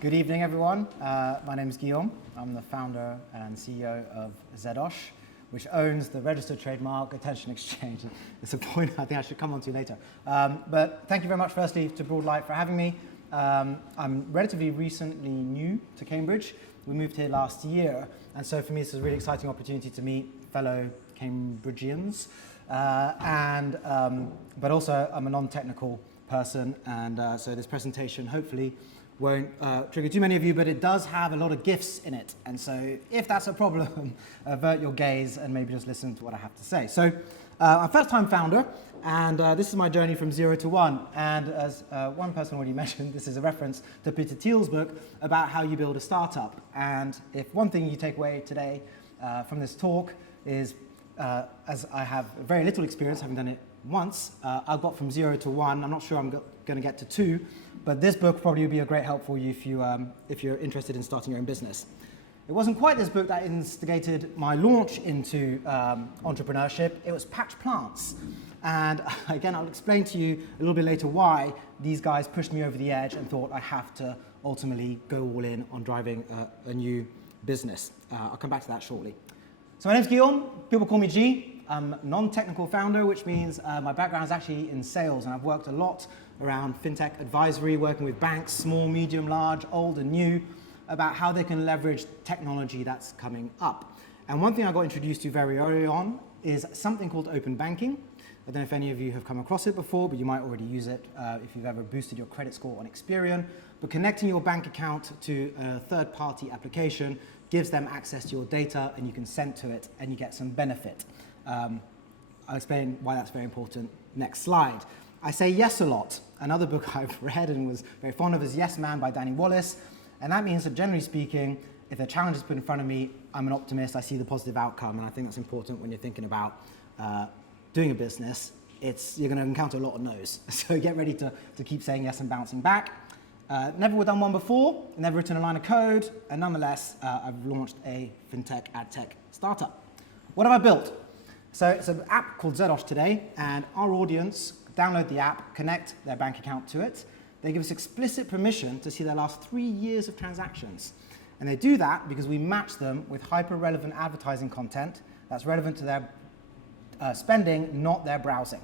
Good evening, everyone. My name is Guillaume. I'm the founder and CEO of Zedosh, which owns the registered trademark Attention Exchange. It's a point I think I should come on to later. But thank you very much, firstly, to Broadlight for having me. I'm relatively recently new to Cambridge. We moved here last year, and so for me, it's a really exciting opportunity to meet fellow Cambridgians. But also, I'm a non-technical person, and so this presentation hopefully won't trigger too many of you, but it does have a lot of GIFs in it. And so if that's a problem, avert your gaze and maybe just listen to what I have to say. So I'm a first-time founder, and this is my journey from 0 to 1. And as one person already mentioned, this is a reference to Peter Thiel's book about how you build a startup. And if one thing you take away today from this talk is, as I have very little experience, having done it once, I got from 0 to 1. I'm not sure I'm going to get to 2, but this book probably would be a great help for you if you're interested in starting your own business. It wasn't quite this book that instigated my launch into entrepreneurship. It was Patch Plants. And again, I'll explain to you a little bit later why these guys pushed me over the edge and thought I have to ultimately go all in on driving a new business. I'll come back to that shortly. So my name's Guillaume. People call me G. I'm a non-technical founder, which means my background is actually in sales, and I've worked a lot around fintech advisory, working with banks, small, medium, large, old and new, about how they can leverage technology that's coming up. And one thing I got introduced to very early on is something called open banking. I don't know if any of you have come across it before, but you might already use it if you've ever boosted your credit score on Experian. But connecting your bank account to a third-party application gives them access to your data, and you can send to it, and you get some benefit. I'll explain why that's very important next slide. I say yes a lot. Another book I've read and was very fond of is Yes Man by Danny Wallace. And that means that generally speaking, if a challenge is put in front of me, I'm an optimist, I see the positive outcome, and I think that's important when you're thinking about doing a business. You're going to encounter a lot of no's. So get ready to keep saying yes and bouncing back. Never done one before, never written a line of code, and nonetheless, I've launched a fintech ad tech startup. What have I built? So it's an app called Zedosh today, and our audience download the app, connect their bank account to it. They give us explicit permission to see their last 3 years of transactions. And they do that because we match them with hyper-relevant advertising content that's relevant to their spending, not their browsing.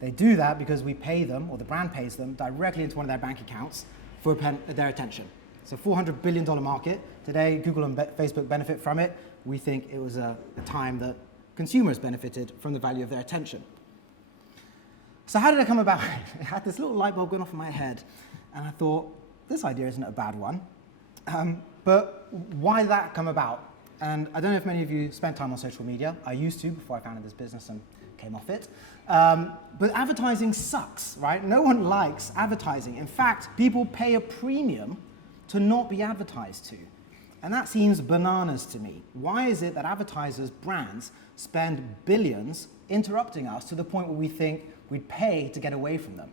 They do that because we pay them, or the brand pays them, directly into one of their bank accounts for their attention. It's a $400 billion market. Today, Google and Facebook benefit from it. We think it was a time that consumers benefited from the value of their attention. So how did it come about? It had this little light bulb going off in my head, and I thought, this idea isn't a bad one. But why did that come about? And I don't know if many of you spend time on social media. I used to before I founded this business and came off it. But advertising sucks, right? No one likes advertising. In fact, people pay a premium to not be advertised to. And that seems bananas to me. Why is it that advertisers, brands, spend billions interrupting us to the point where we think we'd pay to get away from them?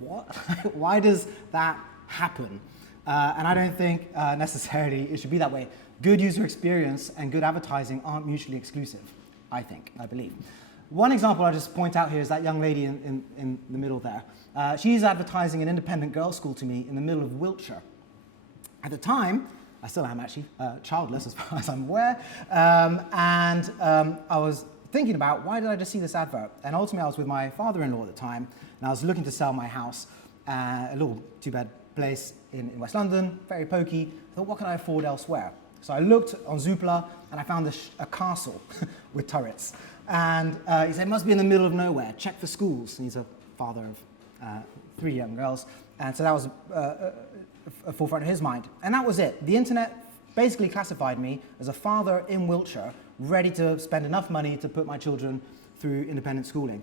What? Why does that happen? And I don't think necessarily it should be that way. Good user experience and good advertising aren't mutually exclusive, I believe. One example I'll just point out here is that young lady in the middle there. She's advertising an independent girls' school to me in the middle of Wiltshire. At the time, I still am actually childless as far as I'm aware, I was thinking about why did I just see this advert? And ultimately I was with my father-in-law at the time, and I was looking to sell my house, a little two-bed place in West London, very pokey. I thought, what can I afford elsewhere? So I looked on Zoopla, and I found a castle with turrets. And he said, it must be in the middle of nowhere, check for schools. And he's a father of 3 young girls, and so that was a forefront of his mind. And that was it. The internet basically classified me as a father in Wiltshire, ready to spend enough money to put my children through independent schooling.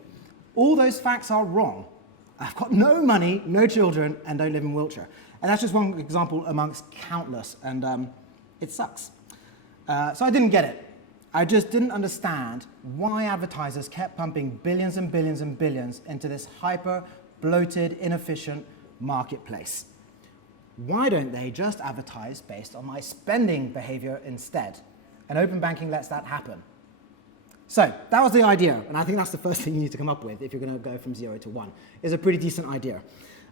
All those facts are wrong. I've got no money, no children, and don't live in Wiltshire. And that's just one example amongst countless, and it sucks. So I didn't get it. I just didn't understand why advertisers kept pumping billions and billions and billions into this hyper, bloated, inefficient marketplace. Why don't they just advertise based on my spending behavior instead? And open banking lets that happen. So that was the idea, and I think that's the first thing you need to come up with if you're going to go from 0 to 1. It's a pretty decent idea.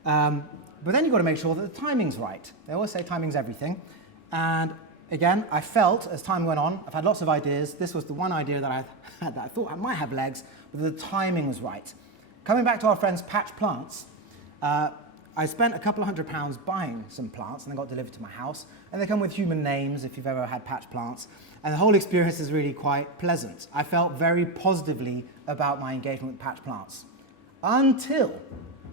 But then you've got to make sure that the timing's right. They always say timing's everything. And again, I felt as time went on, I've had lots of ideas. This was the one idea that I had that I thought I might have legs, but the timing was right. Coming back to our friends Patch Plants, I spent a couple of £100 buying some plants and they got delivered to my house. And they come with human names if you've ever had patch plants. And the whole experience is really quite pleasant. I felt very positively about my engagement with patch plants. Until,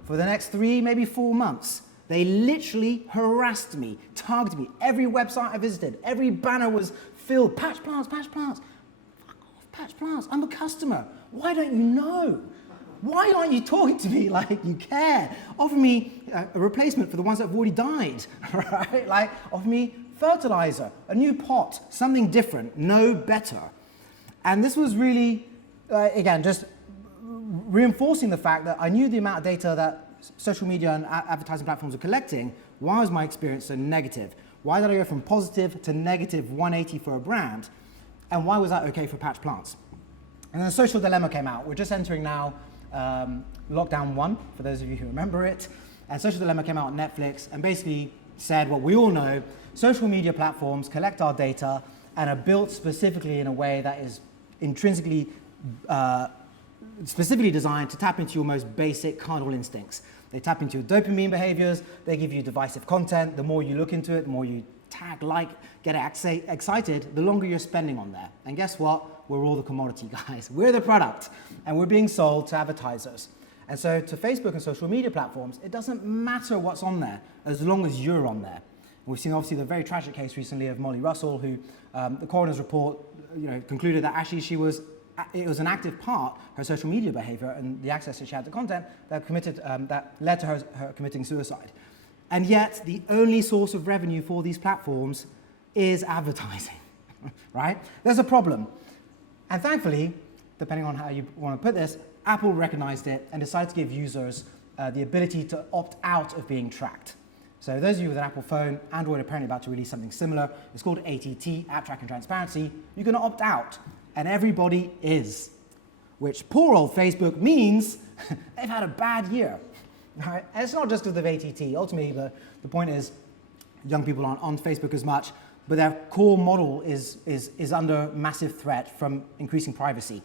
for the next 3, maybe 4 months, they literally harassed me, targeted me. Every website I visited, every banner was filled. Patch plants, patch plants. Fuck off, patch plants. I'm a customer. Why don't you know? Why aren't you talking to me like you care? Offer me a replacement for the ones that have already died, right? Like, offer me fertilizer, a new pot, something different, no better. And this was really, again, just reinforcing the fact that I knew the amount of data that social media and advertising platforms were collecting. Why was my experience so negative? Why did I go from positive to negative 180 for a brand? And why was that okay for patch plants? And then the social dilemma came out. We're just entering now lockdown 1, for those of you who remember it. And social dilemma came out on Netflix and basically said what we all know: social media platforms collect our data and are built specifically in a way that is intrinsically specifically designed to tap into your most basic carnal instincts. They tap into your dopamine behaviors, they give you divisive content. The more you look into it, the more you tag, like, get excited, the longer you're spending on there. And guess what? We're all the commodity guys. We're the product, and we're being sold to advertisers. And so to Facebook and social media platforms, it doesn't matter what's on there as long as you're on there. We've seen obviously the very tragic case recently of Molly Russell, who the coroner's report concluded that actually it was an active part, her social media behavior and the access that she had to content, that led to her committing suicide. And yet the only source of revenue for these platforms is advertising, right? There's a problem. And thankfully, depending on how you want to put this, Apple recognized it and decided to give users the ability to opt out of being tracked. So those of you with an Apple phone, Android are apparently about to release something similar. It's called ATT, App Tracking Transparency. You can opt out, and everybody is, which poor old Facebook means they've had a bad year. Right? And it's not just because of ATT. Ultimately, the point is young people aren't on Facebook as much, but their core model is under massive threat from increasing privacy.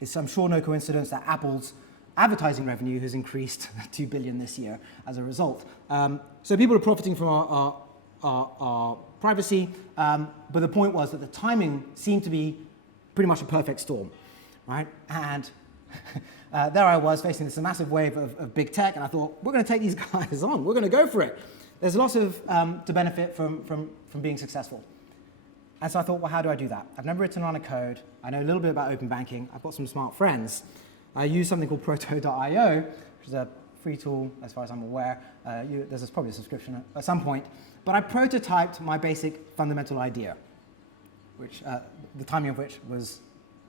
It's, I'm sure, no coincidence that Apple's advertising revenue has increased $2 billion this year as a result. So people are profiting from our privacy, but the point was that the timing seemed to be pretty much a perfect storm, right? And there I was facing this massive wave of big tech, and I thought, we're going to take these guys on. We're going to go for it. There's lots of to benefit from being successul. And so I thought, well, how do I do that? I've never written on a code. I know a little bit about open banking. I've got some smart friends. I use something called proto.io, which is a free tool as far as I'm aware. There's probably a subscription at some point. But I prototyped my basic fundamental idea, which the timing of which was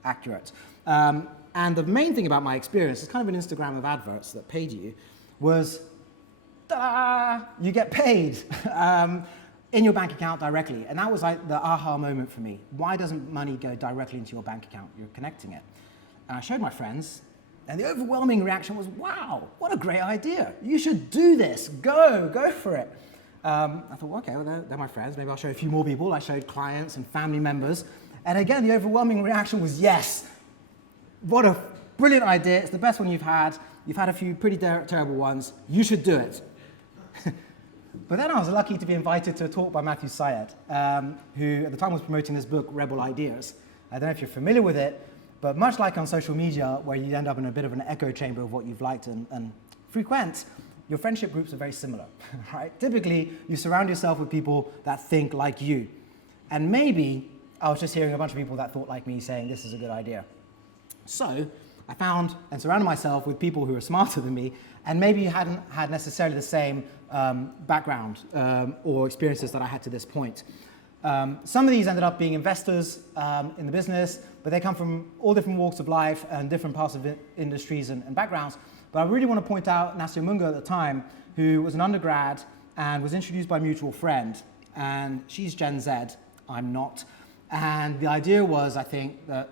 accurate. And the main thing about my experience, it's kind of an Instagram of adverts that paid you, was, ta-da, you get paid in your bank account directly. And that was like the aha moment for me. Why doesn't money go directly into your bank account? You're connecting it. And I showed my friends, and the overwhelming reaction was, wow, what a great idea. You should do this. Go for it. I thought, well, okay, well, they're my friends. Maybe I'll show a few more people. I showed clients and family members. And again, the overwhelming reaction was, yes. What a brilliant idea. It's the best one you've had. You've had a few pretty terrible ones. You should do it. But then I was lucky to be invited to a talk by Matthew Syed, who at the time was promoting this book, Rebel Ideas. I don't know if you're familiar with it, but much like on social media, where you end up in a bit of an echo chamber of what you've liked and frequent, your friendship groups are very similar, right? Typically, you surround yourself with people that think like you. And maybe I was just hearing a bunch of people that thought like me saying, this is a good idea. So I found and surrounded myself with people who are smarter than me and maybe hadn't had necessarily the same background or experiences that I had to this point. Some of these ended up being investors in the business, but they come from all different walks of life and different parts of industries and backgrounds. But I really want to point out Nastia Munga at the time, who was an undergrad and was introduced by a mutual friend. And she's Gen Z, I'm not. And the idea was, I think, that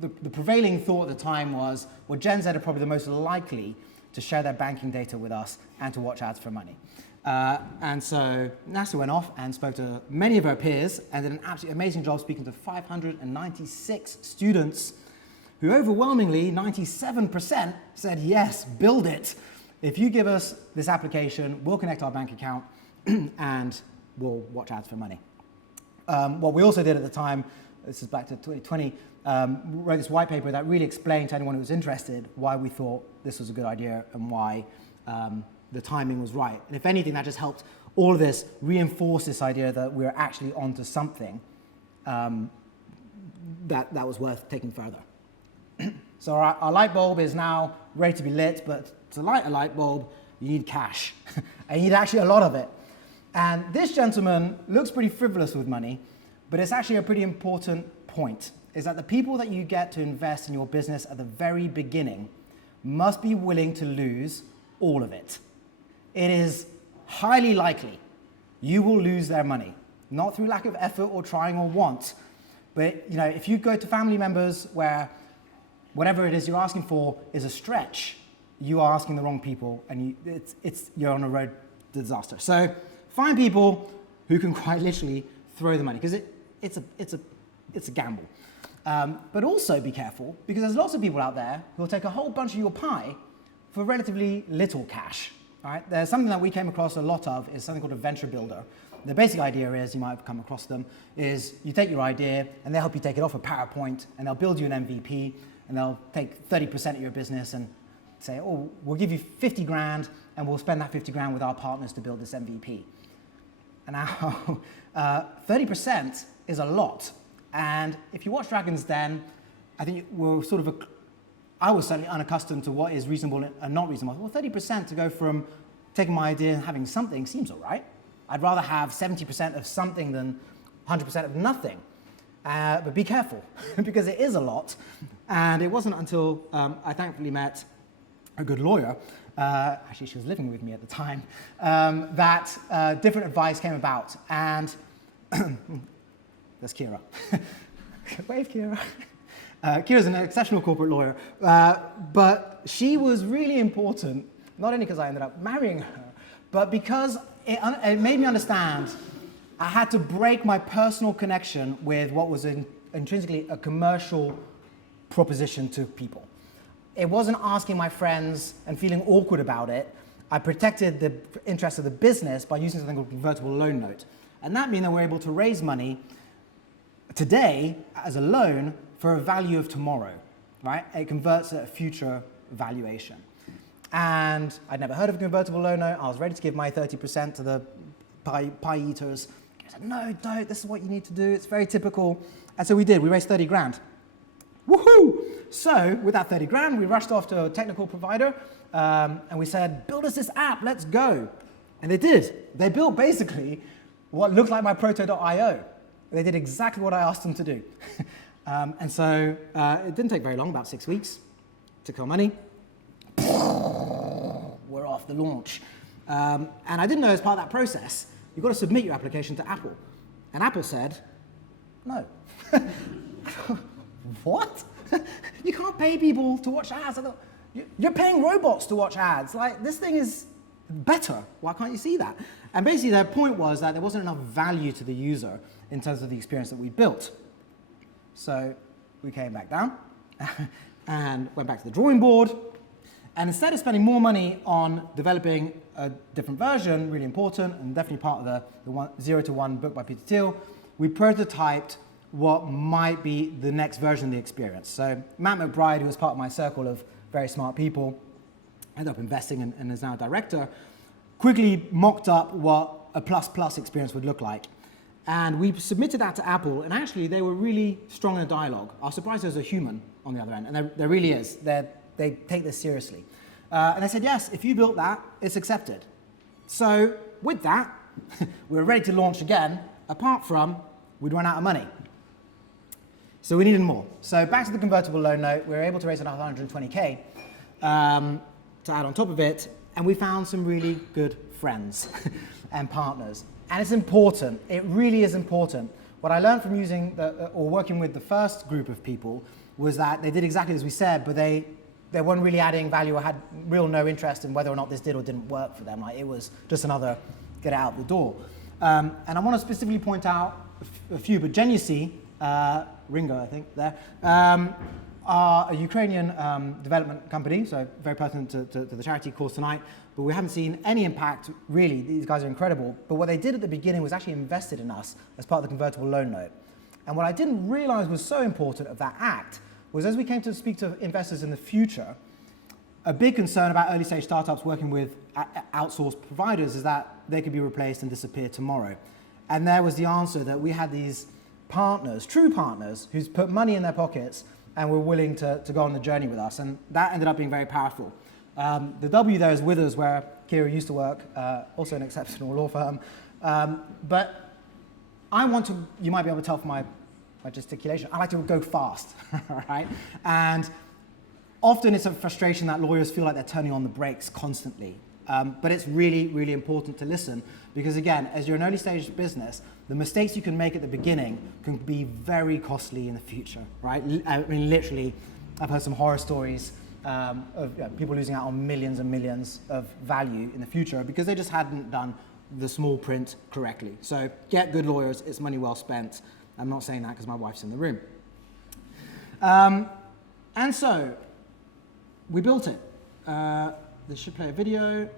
the prevailing thought at the time was, well, Gen Z are probably the most likely to share their banking data with us and to watch ads for money. And so NASA went off and spoke to many of our peers and did an absolutely amazing job speaking to 596 students who overwhelmingly, 97%, said, yes, build it. If you give us this application, we'll connect our bank account and we'll watch ads for money. What we also did at the time, this is back to 2020, wrote this white paper that really explained to anyone who was interested why we thought this was a good idea and why the timing was right. And if anything, that just helped all of this reinforce this idea that we're actually onto something that was worth taking further. So our light bulb is now ready to be lit, but to light a light bulb, you need cash. And you need actually a lot of it. And this gentleman looks pretty frivolous with money, but it's actually a pretty important point, is that the people that you get to invest in your business at the very beginning must be willing to lose all of it. It is highly likely you will lose their money, not through lack of effort or trying or want, but if you go to family members where whatever it is you're asking for is a stretch, you are asking the wrong people and you're on a road to disaster. So find people who can quite literally throw the money, because it's a gamble. But also be careful, because there's lots of people out there who will take a whole bunch of your pie for relatively little cash. Right? There's something that we came across a lot of, is something called a venture builder. The basic idea is, you might have come across them, is you take your idea and they'll help you take it off a PowerPoint and they'll build you an MVP and they'll take 30% of your business and say, oh, we'll give you 50 grand and we'll spend that 50 grand with our partners to build this MVP. And now, 30% is a lot. And if you watch Dragon's Den, I think we're sort of I was certainly unaccustomed to what is reasonable and not reasonable. Well, 30% to go from taking my idea and having something seems all right. I'd rather have 70% of something than 100% of nothing. But be careful, because it is a lot. And it wasn't until I thankfully met a good lawyer, actually she was living with me at the time, that different advice came about. And there's Kira. Wave, Kira. Kira's an exceptional corporate lawyer, but she was really important, not only because I ended up marrying her, but because it made me understand I had to break my personal connection with what was intrinsically a commercial proposition to people. It wasn't asking my friends and feeling awkward about it. I protected the interests of the business by using something called a convertible loan note. And that meant that we're able to raise money today as a loan for a value of tomorrow, right? It converts at a future valuation. And I'd never heard of a convertible loan note. I was ready to give my 30% to the pie eaters. I said, no, don't, this is what you need to do. It's very typical. And so we did, we raised 30 grand. Woohoo! So with that 30 grand, we rushed off to a technical provider and we said, build us this app, let's go. And they did. They built basically what looked like my proto.io. They did exactly what I asked them to do. And so it didn't take very long, about 6 weeks. Took our money. We're off the launch. And I didn't know as part of that process, you've got to submit your application to Apple. And Apple said, no. What? You can't pay people to watch ads. I thought, you're paying robots to watch ads. Like, this thing is better. Why can't you see that? And basically their point was that there wasn't enough value to the user in terms of the experience that we built. So we came back down and went back to the drawing board. And instead of spending more money on developing a different version, really important, and definitely part of the 0 to 1 book by Peter Thiel, we prototyped what might be the next version of the experience. So Matt McBride, who was part of my circle of very smart people, ended up investing and is now a director, quickly mocked up what a plus experience would look like. And we submitted that to Apple, and actually they were really strong in a dialogue. I was surprised there's a human on the other end, and there really is. They take this seriously. And they said, yes, if you built that, it's accepted. So with that, we were ready to launch again, apart from we'd run out of money. So we needed more. So back to the convertible loan note, we were able to raise another 120K to add on top of it, and we found some really good friends and partners. And it's important, it really is important. What I learned from using or working with the first group of people was that they did exactly as we said, but they they weren't really adding value or had real no interest in whether or not this did or didn't work for them. Like, it was just another get out the door. And I want to specifically point out a few, but Genucy, Ringo, I think, there, are a Ukrainian development company, so very pertinent to the charity cause tonight, but we haven't seen any impact, really. These guys are incredible. But what they did at the beginning was actually invested in us as part of the convertible loan note. And what I didn't realize was so important of that act was, as we came to speak to investors in the future, a big concern about early stage startups working with outsourced providers is that they could be replaced and disappear tomorrow. And there was the answer, that we had these partners, true partners, who's put money in their pockets and were willing to go on the journey with us. And that ended up being very powerful. The W there is Withers, where Kira used to work, also an exceptional law firm. But I want to, you might be able to tell from my gesticulation, I like to go fast, right? And often it's a frustration that lawyers feel like they're turning on the brakes constantly. But it's really, really important to listen, because again, as you're an early stage business, the mistakes you can make at the beginning can be very costly in the future, right? I mean, literally, I've heard some horror stories of people losing out on millions and millions of value in the future because they just hadn't done the small print correctly. So get good lawyers, it's money well spent. I'm not saying that because my wife's in the room. And so, we built it. This should play a video.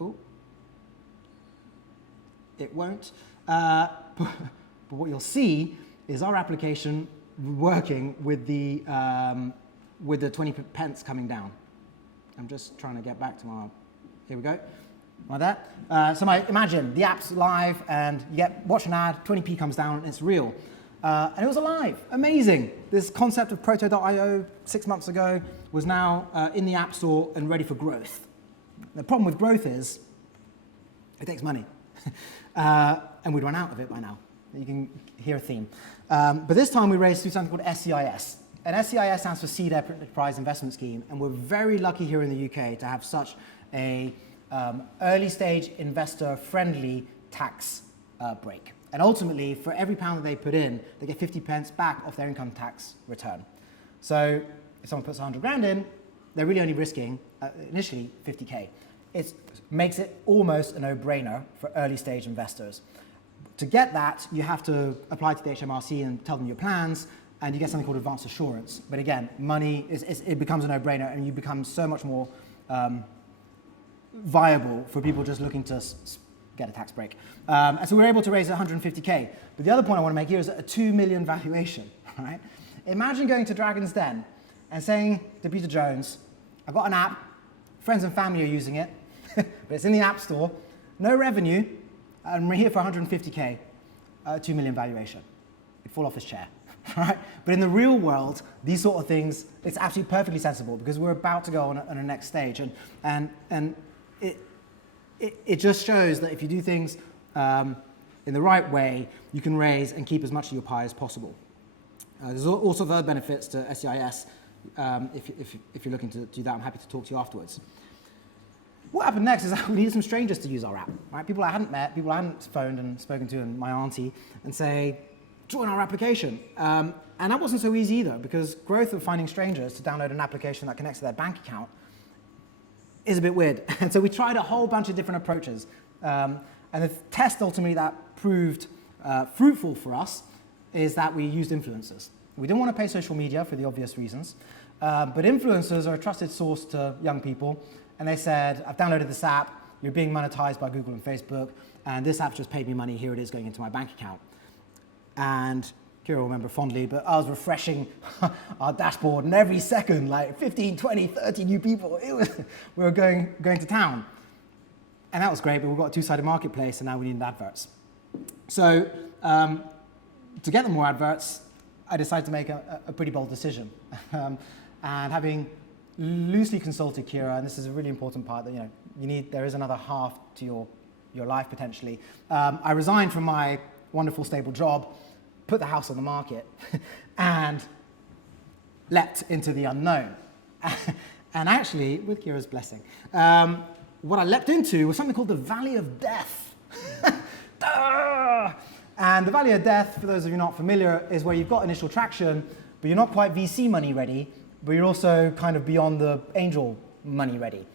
Oh, it won't. But what you'll see is our application working with the 20 pence coming down. I'm just trying to get back to my, here we go, like that. So imagine the app's live and you watch an ad, 20p comes down and it's real. And it was alive, amazing. This concept of proto.io 6 months ago was now in the App Store and ready for growth. The problem with growth is it takes money. And we'd run out of it by now. You can hear a theme. But this time we raised through something called SEIS. And SEIS stands for Seed Enterprise Investment Scheme. And we're very lucky here in the UK to have such a early stage investor friendly tax break. And ultimately, for every pound that they put in, they get 50 pence back off their income tax return. So if someone puts 100 grand in, they're really only risking, initially, 50K. It makes it almost a no-brainer for early stage investors. To get that, you have to apply to the HMRC and tell them your plans, and you get something called advance assurance. But again, money, it becomes a no-brainer, and you become so much more viable for people just looking to get a tax break. And so we were able to raise 150K. But the other point I want to make here is a 2 million valuation, right? Imagine going to Dragon's Den and saying to Peter Jones, I've got an app, friends and family are using it, but it's in the App Store, no revenue, and we're here for 150K, 2 million valuation. He'd fall off his chair, right? But in the real world, these sort of things, it's absolutely perfectly sensible because we're about to go on a next stage. And it just shows that if you do things in the right way, you can raise and keep as much of your pie as possible. There's also other benefits to SEIS. If you're looking to do that, I'm happy to talk to you afterwards. What happened next is that we needed some strangers to use our app, right? People I hadn't met, people I hadn't phoned and spoken to, and my auntie, and say, join our application. And that wasn't so easy either, because growth of finding strangers to download an application that connects to their bank account is a bit weird. And so we tried a whole bunch of different approaches. And the test ultimately that proved fruitful for us is that we used influencers. We didn't want to pay social media for the obvious reasons, but influencers are a trusted source to young people. And they said, I've downloaded this app, you're being monetized by Google and Facebook, and this app just paid me money, here it is going into my bank account. And Kira will remember fondly, but I was refreshing our dashboard, and every second, like 15, 20, 30 new people, we were going to town. And that was great, but we've got a two-sided marketplace, and now we need adverts. So to get them more adverts, I decided to make a pretty bold decision. And having loosely consulted Kira, and this is a really important part that there is another half to your life potentially. I resigned from my wonderful stable job, put the house on the market, and leapt into the unknown. And actually, with Kira's blessing, what I leapt into was something called the Valley of Death. And the Valley of Death, for those of you not familiar, is where you've got initial traction, but you're not quite VC money ready, but you're also kind of beyond the angel money ready.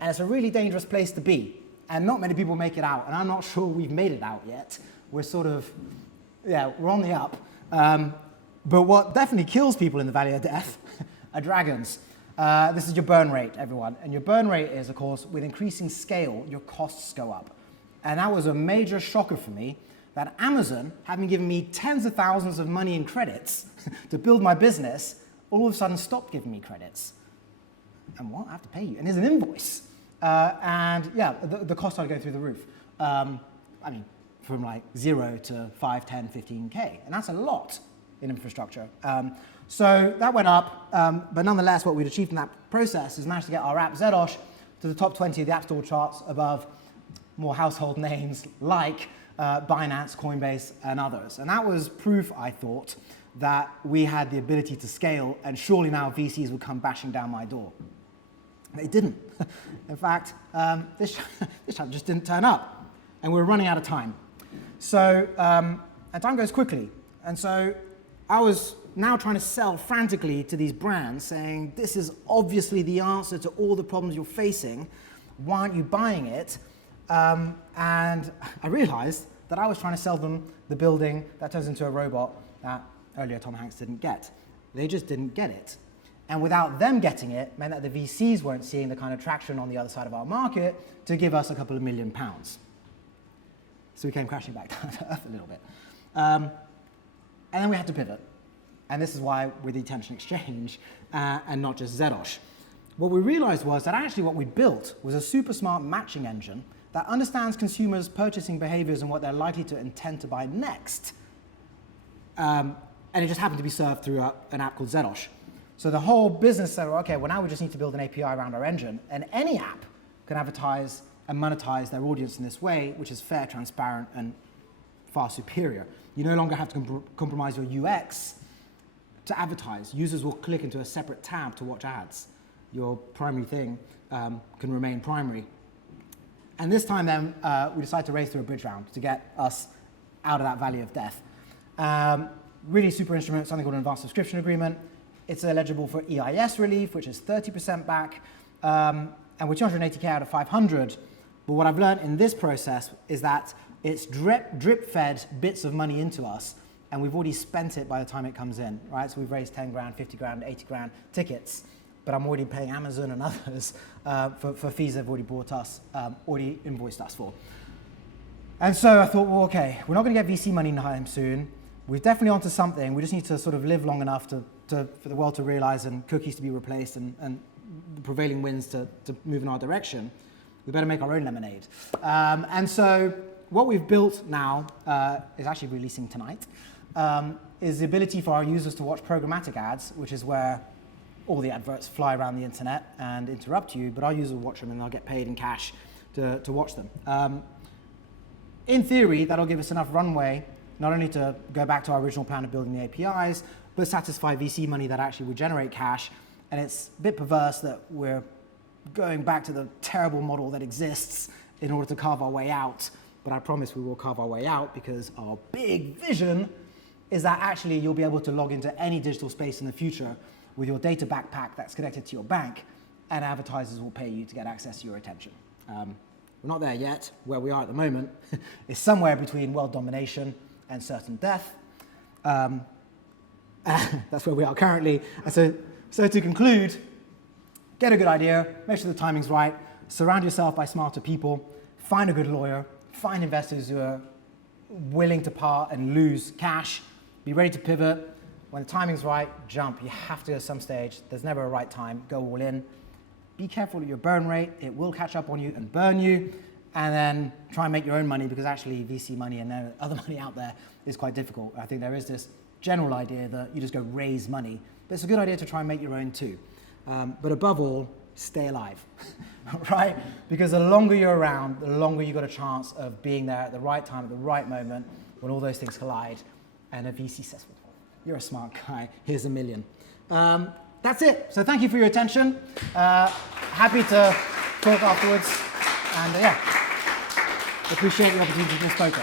And it's a really dangerous place to be. And not many people make it out. And I'm not sure we've made it out yet. We're sort of, yeah, we're on the up. But what definitely kills people in the Valley of Death are dragons. This is your burn rate, everyone. And your burn rate is, of course, with increasing scale, your costs go up. And that was a major shocker for me, that Amazon, having given me tens of thousands of money in credits to build my business, all of a sudden stopped giving me credits. And what? I have to pay you. And there's an invoice. And yeah, the costs started going through the roof. I mean, from like 0 to 5, 10, 15K. And that's a lot in infrastructure. So that went up, but nonetheless, what we'd achieved in that process is managed to get our app Zedosh to the top 20 of the App Store charts above more household names like Binance, Coinbase, and others. And that was proof, I thought, that we had the ability to scale, and surely now VCs would come bashing down my door. They didn't. In fact, this chap just didn't turn up, and we're running out of time. So, and time goes quickly. And so I was now trying to sell frantically to these brands, saying, this is obviously the answer to all the problems you're facing. Why aren't you buying it? And I realized that I was trying to sell them the building that turns into a robot that earlier Tom Hanks didn't get. They just didn't get it. And without them getting it, meant that the VCs weren't seeing the kind of traction on the other side of our market to give us a couple of £1 million. So we came crashing back down to earth a little bit. And then we had to pivot. And this is why we're the Attention Exchange and not just Zedosh. What we realized was that actually what we built was a super smart matching engine that understands consumers' purchasing behaviors and what they're likely to intend to buy next. And it just happened to be served through an app called Zedosh. So the whole business said, okay, well now we just need to build an API around our engine, and any app can advertise and monetize their audience in this way, which is fair, transparent, and far superior. You no longer have to compromise your UX to advertise. Users will click into a separate tab to watch ads. Your primary thing can remain primary. And this time then, we decided to race through a bridge round to get us out of that valley of death. Really super instrument, something called an advanced subscription agreement. It's eligible for EIS relief, which is 30% back, and we're 280K out of 500. But what I've learned in this process is that it's drip-fed bits of money into us, and we've already spent it by the time it comes in, right? So we've raised 10 grand, 50 grand, 80 grand tickets, but I'm already paying Amazon and others for fees they've already bought us, already invoiced us for. And so I thought, well, okay, we're not going to get VC money anytime soon. We're definitely onto something. We just need to sort of live long enough for the world to realize and cookies to be replaced and the prevailing winds to move in our direction. We better make our own lemonade. And so what we've built now is actually releasing tonight, is the ability for our users to watch programmatic ads, which is where all the adverts fly around the internet and interrupt you, but our users will watch them and they'll get paid in cash to watch them. In theory, that'll give us enough runway not only to go back to our original plan of building the APIs, but satisfy VC money that actually would generate cash. And it's a bit perverse that we're going back to the terrible model that exists in order to carve our way out. But I promise we will carve our way out, because our big vision is that actually you'll be able to log into any digital space in the future with your data backpack that's connected to your bank, and advertisers will pay you to get access to your attention. We're not there yet. Where we are at the moment is somewhere between world domination and certain death. That's where we are currently. And so to conclude, get a good idea, make sure the timing's right, surround yourself by smarter people, find a good lawyer, find investors who are willing to part and lose cash, be ready to pivot. When the timing's right, jump. You have to at some stage. There's never a right time. Go all in. Be careful of your burn rate. It will catch up on you and burn you. And then try and make your own money, because actually VC money and other money out there is quite difficult. I think there is this general idea that you just go raise money, but it's a good idea to try and make your own too. But above all, stay alive, right? Because the longer you're around, the longer you've got a chance of being there at the right time, at the right moment, when all those things collide. And a VC says, well, you're a smart guy, here's $1 million. That's it. So thank you for your attention. Happy to talk afterwards. And yeah. Appreciate the opportunity to be spoken.